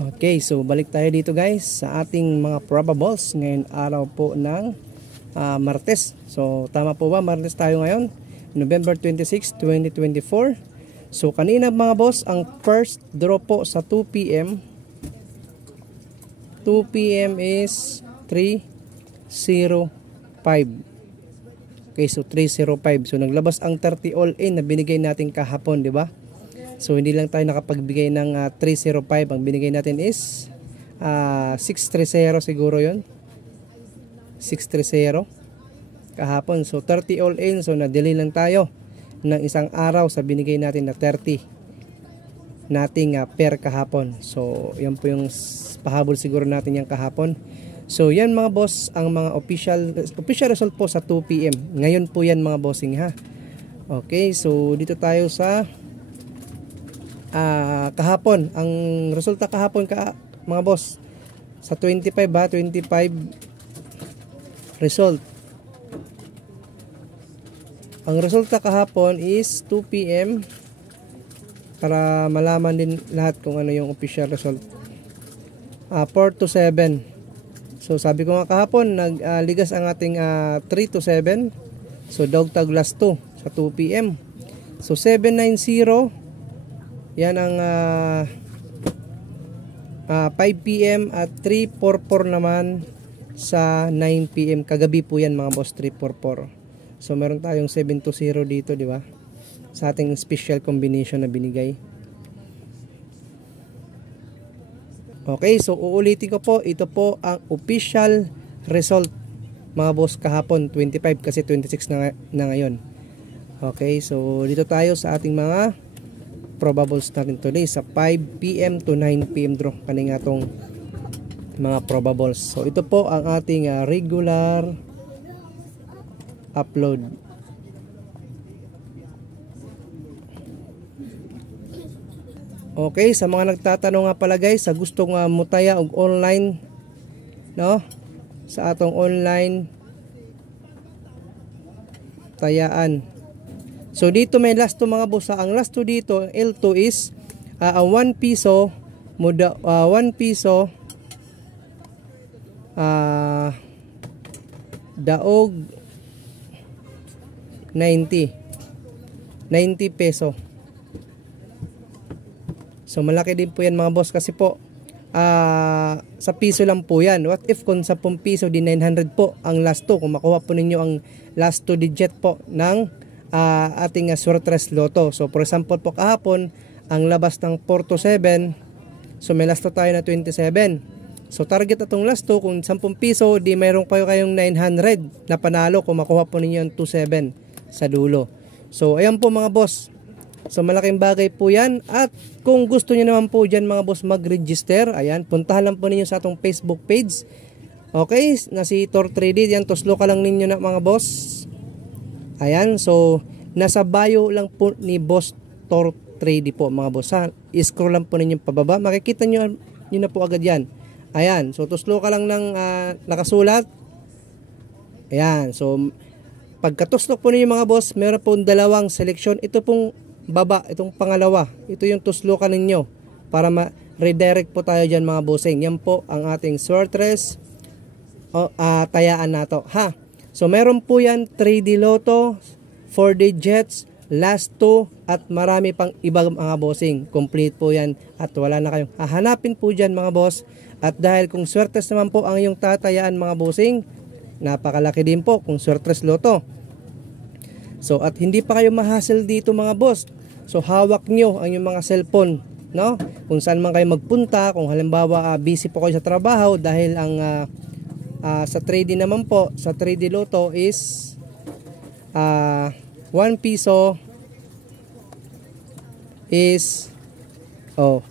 Okay, so balik tayo dito guys sa ating mga probables ngayon araw po ng Martes. So tama po ba, Martes tayo ngayon, November 26, 2024. So kanina mga boss, ang first draw po sa 2 PM is 305. Okay, so 305. So naglabas ang 30 all in na binigay natin kahapon, di ba? So hindi lang tayo nakapagbigay ng 305. Ang binigay natin is 630 siguro yon, 630 kahapon. So 30 all in. So na-delay lang tayo ng isang araw sa binigay natin na 30 nating per kahapon. So yan po yung pahabol siguro natin yung kahapon. So yan mga boss, ang mga official result po sa 2 PM. Ngayon po yan mga bossing ha. Okay, so dito tayo sa kahapon. Ang resulta kahapon mga boss sa 25 result. Ang resulta kahapon is 2 PM para malaman din lahat kung ano yung official result. 4-7. So sabi ko nga kahapon nagligas ang ating 3-7. So dog tag last 2 sa 2 PM. So 790. Yan ang 5 PM at 344 naman sa 9 PM. Kagabi po yan mga boss, 344. So meron tayong 720 dito, di ba? Sa ating special combination na binigay. Okay, so uulitin ko po, ito po ang official result mga boss kahapon, 25 kasi 26 na ngayon. Okay, so dito tayo sa ating mga probables natin today sa 5 PM to 9 PM draw kaning atong mga probables. So ito po ang ating regular upload. Okay, sa mga nagtatanong nga pala guys, sa gustong mutaya og online, no? Sa atong online tayaan. So dito may last to mga boss. Ang last to dito, L2 is 1 piso, 1 piso daog 90 peso. So malaki din po yan mga boss kasi po sa piso lang po yan. What if kung 10 piso di 900 po ang last to, kung makuha po ninyo ang last 2 digit po ng ating Suertes Lotto. So for example po kahapon ang labas ng 4-7. So may last to tayo na 27. So target atong last to kung 10 piso di mayroon kayo kayong 900 na panalo kung makuha po ninyo ang 27 sa dulo. So ayan po mga boss. So malaking bagay po yan. At kung gusto niyo naman po dyan mga boss mag-register, ayan, puntahan lang po ninyo sa atong Facebook page. Okay, na si Tor 3D. Yan, toslo ka lang ninyo na mga boss. Ayan, so nasa bio lang po ni Boss Tor 3D po mga boss ha. I-scroll lang po ninyo pababa. Makikita nyo na po agad yan. Ayan, so tuslo ka lang ng nakasulat. Ayan, so pagkatuslo po ninyo mga boss, meron po dalawang selection. Ito pong baba, itong pangalawa. Ito yung tuslo ka ninyo para ma-redirect po tayo dyan mga bossing. Yan po ang ating Suertes tayaan nato ha. So meron po yan 3D Lotto, 4 digits, last 2 at marami pang ibang mga bossing. Complete po yan at wala na kayong hahanapin po dyan mga boss. At dahil kung Suertes naman po ang iyong tatayaan mga bossing, napakalaki din po kung Suertes Lotto. So at hindi pa kayo ma-hassle dito mga boss. So hawak nyo ang iyong mga cellphone, no? Kung saan man kayo magpunta, kung halimbawa busy po kayo sa trabaho dahil ang sa 3D naman po, sa 3D Lotto is 1 piso is 800,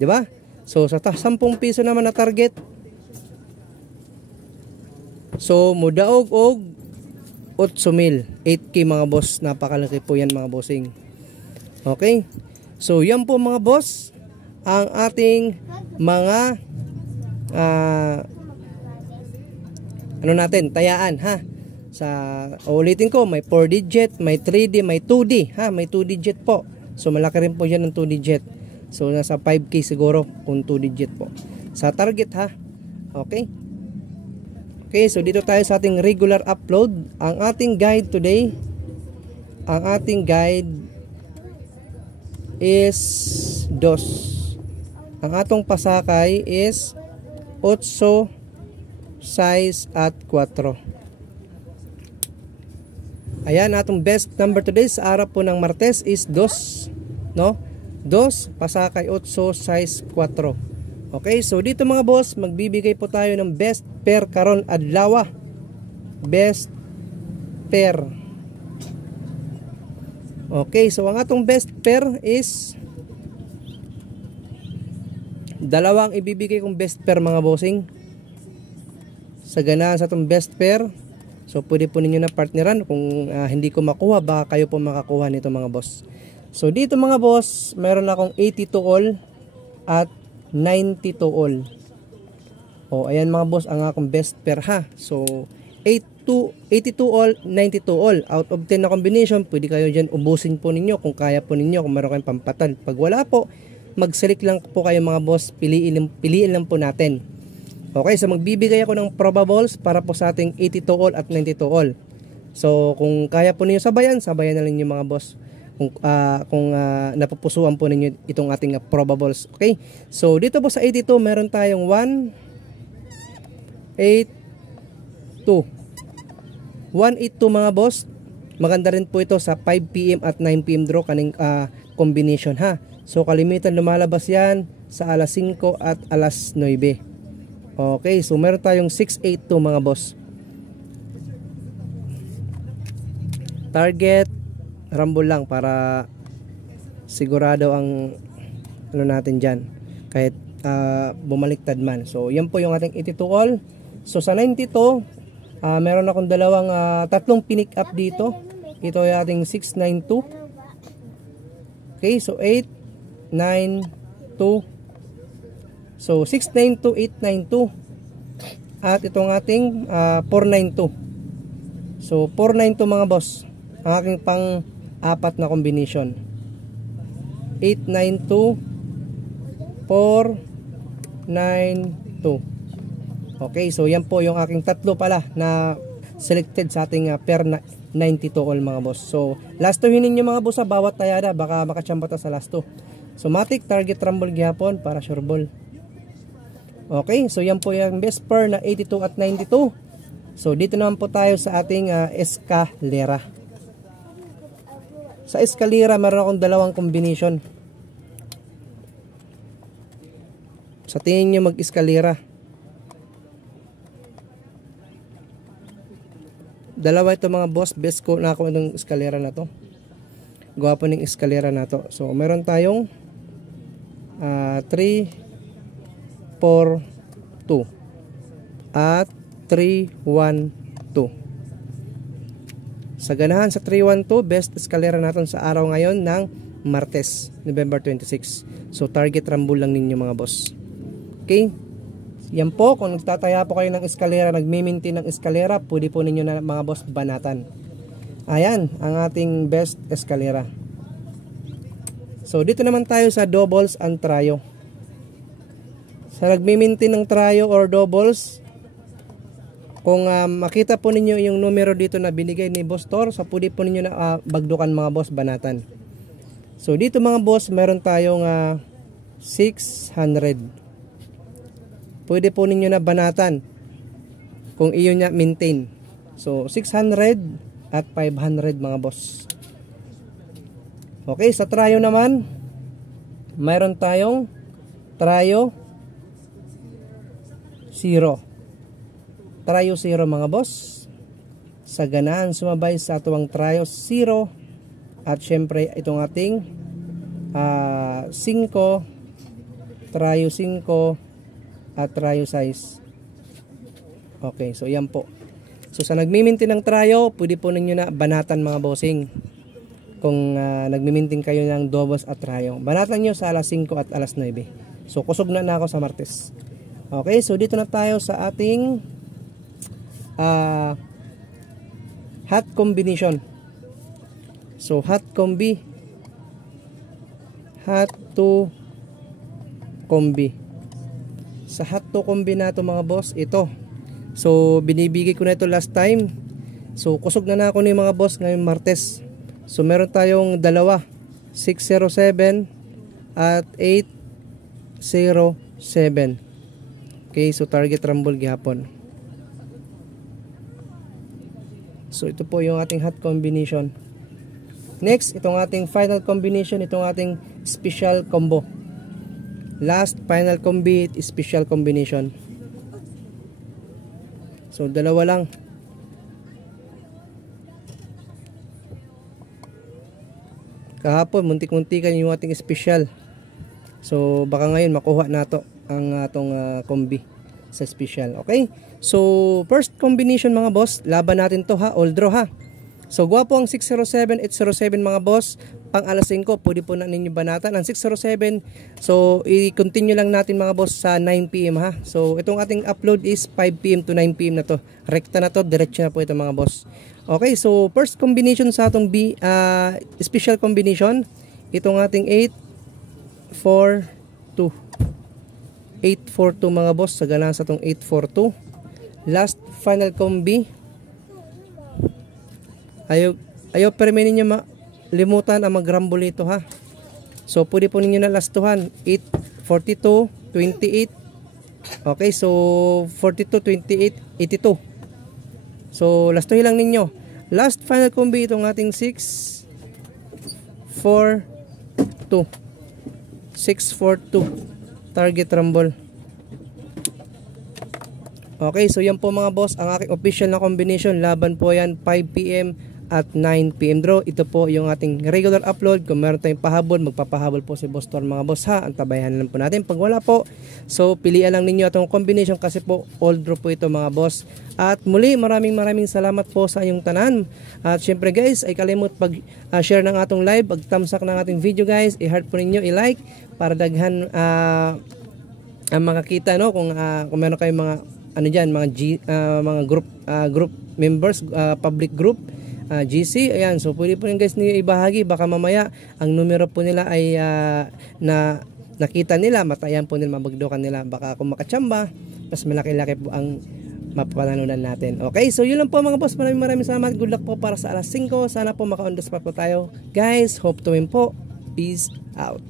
di ba? So sa 10 piso naman na target, so mudaog og 8,000, 8K mga boss. Napakalaki po yan mga bossing. Okay, so yan po mga boss ang ating mga ano natin, tayaan ha. Sa ulitin ko, may 4 digit, may 3D, may 2D ha, may 2 digit po. So malaki rin po yan ng 2 digit. So nasa 5K siguro kung 2 digit po. Sa target ha. Okay. Okay, so dito tayo sa ating regular upload. Ang ating guide today, ang ating guide is dos. Ang atong pasakay is 8, 6 at 4. Ayan, atong best number today sa araw po ng Martes is 2, no? 2, pasakay 8, 6, 4. Okay, so dito mga boss, magbibigay po tayo ng best pair karon adlaw. Best pair. Okay, so ang atong best pair is dalawang ibibigay kong best pair mga bossing. Sa ganahan sa atong best pair. So pwede po ninyo na partneran. Kung hindi ko makuha, baka kayo po makakuha nito mga boss. So dito mga boss, meron akong 82 all at 92 all. O ayan mga boss, ang akong best pair ha. So 82 all, 92 all. Out of 10 na combination, pwede kayo dyan ubusin po ninyo kung kaya po ninyo, kung meron kayong pampatan. Pag wala po, mag-select lang po kayo mga boss, piliin lang po natin. Okay, so magbibigay ako ng probables para po sa ating 82 all at 92 all. So kung kaya po ninyo sabayan na lang yung mga boss. Kung napupusuan po ninyo itong ating probables. Okay, so dito po sa 82 meron tayong 1, 8, 2. 182 mga boss. Maganda rin po ito sa 5 PM at 9 PM draw kaning combination ha. So kalimitan lumalabas yan sa alas 5 at alas 9. Okay, so meron tayong 682 mga boss. Target rumble lang para sigurado ang ano natin dyan kahit bumaliktad man. So yan po yung ating 82 all. So sa 92 meron akong tatlong pinick up dito. Ito ay ating 692. Okay, so 8, 9, 2. So 692, 892. At itong ating 492. So 492 mga boss. Ang aking pang-apat na combination. 892, 492. Okay, so yan po yung aking tatlo pala na selected sa ating pair na 92 all mga boss. So last 2 hinin nyo mga boss sa bawat tayada, baka makachamba ta sa last 2. So matic target rumble gyapon para sure ball. Okay, so yan po yung best pair na 82 at 92. So dito naman po tayo sa ating escalera. Sa escalera meron akong dalawang combination. Sa tingin nyo mag-escalera. Dalawa ito mga boss, best ko na ako ng escalera na to. Gawa po ng escalera na to. So meron tayong 3, 4, 2 at 3, 1, 2. Sa ganahan sa 3, 1, 2, best escalera natin sa araw ngayon ng Martes, November 26. So target rumble lang ninyo mga boss. Okay? Yan po, kung nagtataya po kayo ng eskalera, nagmimintin ng eskalera, pwede po ninyo na mga boss banatan. Ayan, ang ating best eskalera. So dito naman tayo sa doubles and trio. Sa nagmimintin ng trio or doubles, kung makita po ninyo yung numero dito na binigay ni Boss Tor, so pwede po ninyo na bagdukan mga boss banatan. So dito mga boss, meron tayong 600. Pwede po ninyo na banatan kung iyo niya maintain. So 600 at 500 mga boss. Okay, sa trio naman mayroon tayong trio 0. Trio 0 mga boss. Sa ganahan sumabay sa tuwang trio 0 at syempre itong ating 5, trio 5 at trio size. Okay, so yan po. So sa nagmimintin ng trio, pwede po ninyo na banatan mga bossing. Kung nagmimintin kayo ng doubles at trio, banatan nyo sa alas 5 at alas 9. So kusog na ako sa Martes. Okay, so dito na tayo sa ating hot combination. So hot combi, hot to combi. Sa hot to combi na to mga boss, ito. So binibigay ko na ito last time. So kusog na ako ni mga boss ngayong Martes. So meron tayong dalawa, 607 at 807. Okay, so target rumble gihapon. So ito po yung ating hot combination. Next, itong ating final combination, itong ating special combo. Last final combi, special combination. So dalawa lang. Kahapon muntik-muntikan yung ating special. So baka ngayon makuha nato ang atong combi sa special. Okay? So first combination mga boss, laban natin to ha, all draw ha. So gwapo ang 607, 807 mga boss. Pang alas 5, pwede po na ninyo banatan ang 607. So i-continue lang natin mga boss sa 9 PM ha. So itong ating upload is 5 PM to 9 PM na to. Rekta na to, diretso na po ito mga boss. Okay, so first combination sa atong special combination, itong ating 842. 842 mga boss, sa gana sa itong 842. Last final combi. Ayaw permi ninyo limutan ang mag-rumble ito ha. So pwede po ninyo na lastuhan 8, 42, 28. Okay, so 42, 28, 82. So lastuhin lang ninyo. Last final combi itong ating 6, 4, 2. 6, 4, 2. Target rumble. Okay, so yan po mga boss ang aking official na combination. Laban po yan 5 PM at 9 PM draw. Ito po yung ating regular upload. Kung meron tayong pahabol, magpapahabol po si Boss Tor mga boss ha. Antabayan lang po natin. Pag wala po, so pilian lang ninyo itong combination kasi po all draw po ito mga boss. At muli maraming salamat po sa inyong tanan. At syempre guys, ay kalimot pag share ng atong live, pag thumbs up ng ating video guys, i-heart po ninyo, i-like para daghan ang makakita no kung meron kayong mga ano diyan, mga group members, public group, GC, ayan, so pwede po yung guys niyo ibahagi, baka mamaya ang numero po nila ay na nakita nila, matayan po nila, mabagdokan nila, baka kung makachamba, mas malaki-laki po ang mapapanalunan natin. Okay, so yun lang po mga boss, maraming salamat, good luck po para sa alas 5, sana po maka-on the spot po tayo guys, hope to win po, peace out.